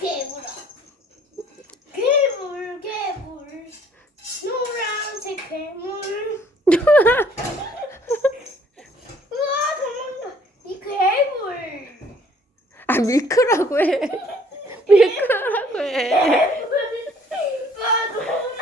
괴물아. 괴물 괴물 노란색 괴물. 우와 도망가. 이 괴물. 아 밀크라고 해. 밀크라고 해.